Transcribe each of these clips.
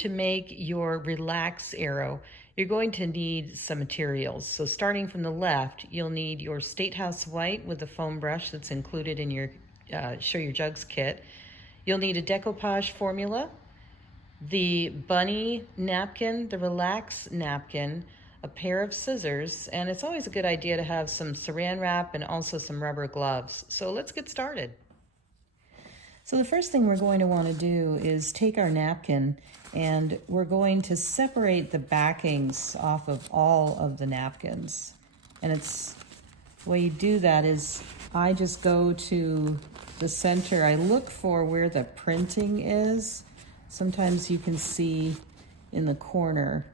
to make your relax arrow, you're going to need some materials. So starting from the left, you'll need your Statehouse White with the foam brush that's included in your Show Your Jugs kit. You'll need a decoupage formula, the bunny napkin, the relax napkin, a pair of scissors, and it's always a good idea to have some saran wrap and also some rubber gloves. So let's get started. So the first thing we're going to want to do is take our napkin and we're going to separate the backings off of all of the napkins. And the way you do that is I just go to the center. I look for where the printing is. Sometimes you can see in the corner,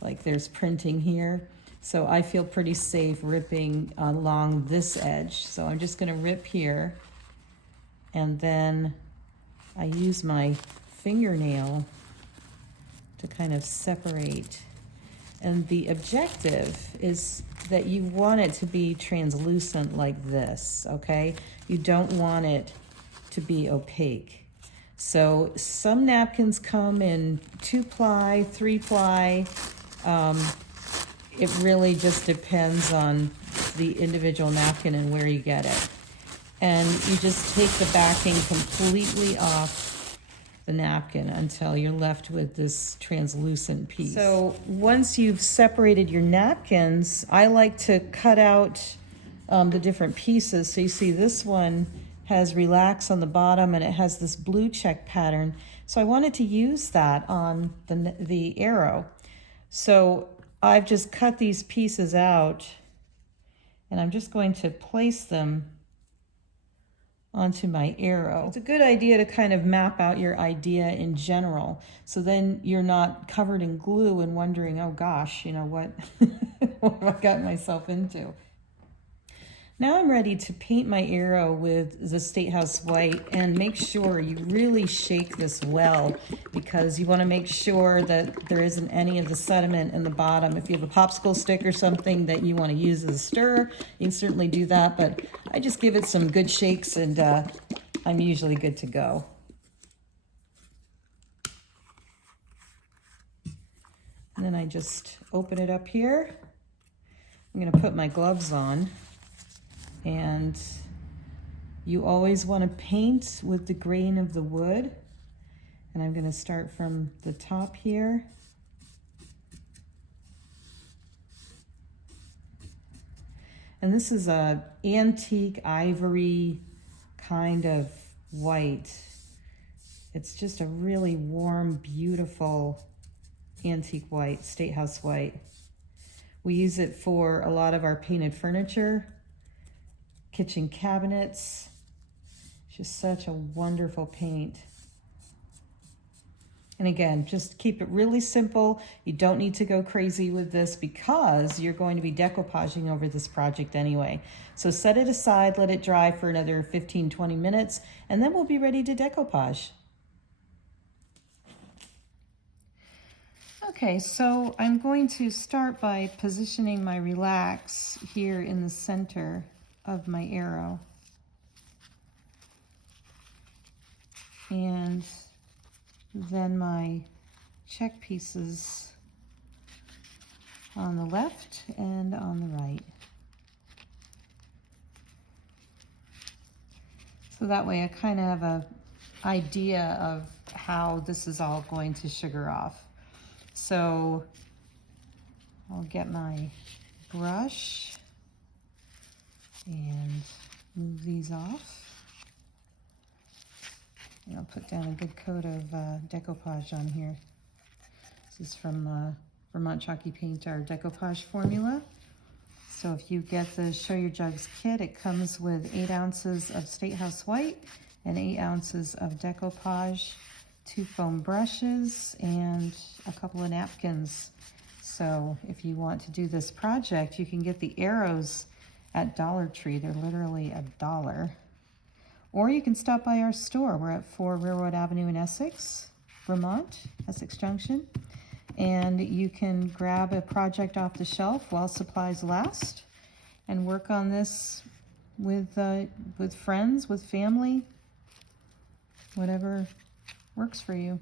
like there's printing here. So I feel pretty safe ripping along this edge. So I'm just going to rip here. And then I use my fingernail to kind of separate. And the objective is that you want it to be translucent like this, okay? You don't want it to be opaque. So some napkins come in 2-ply, 3-ply. It really just depends on the individual napkin and where you get it. And you just take the backing completely off the napkin until you're left with this translucent piece. So once you've separated your napkins, I like to cut out the different pieces. So you see this one has relax on the bottom and it has this blue check pattern. So I wanted to use that on the arrow. So I've just cut these pieces out and I'm just going to place them onto my arrow. It's a good idea to kind of map out your idea in general. So then you're not covered in glue and wondering, oh gosh, you know, what have I got myself into? Now I'm ready to paint my arrow with the Statehouse White, and make sure you really shake this well because you want to make sure that there isn't any of the sediment in the bottom. If you have a popsicle stick or something that you want to use as a stirrer, you can certainly do that, but I just give it some good shakes and I'm usually good to go. And then I just open it up here. I'm going to put my gloves on. And you always want to paint with the grain of the wood. And I'm going to start from the top here. And this is a antique ivory kind of white. It's just a really warm, beautiful antique white, Statehouse White. We use it for a lot of our painted furniture. Kitchen cabinets. It's just such a wonderful paint. And again, just keep it really simple. You don't need to go crazy with this because you're going to be decoupaging over this project anyway. So set it aside, let it dry for another 15-20 minutes, and then we'll be ready to decoupage. Okay, so I'm going to start by positioning my relax here in the center of my arrow. And then my check pieces on the left and on the right. So that way I kind of have an idea of how this is all going to sugar off. So I'll get my brush and move these off. And I'll put down a good coat of decoupage on here. This is from Vermont Chalky Paint, our decoupage formula. So if you get the Show Your Jugs kit, it comes with 8 ounces of Statehouse White and 8 ounces of decoupage, 2 foam brushes, and a couple of napkins. So if you want to do this project, you can get the arrows at Dollar Tree. They're literally $1. Or you can stop by our store. We're at 4 Railroad Avenue in Essex, Vermont, Essex Junction. And you can grab a project off the shelf while supplies last and work on this with friends, with family, whatever works for you.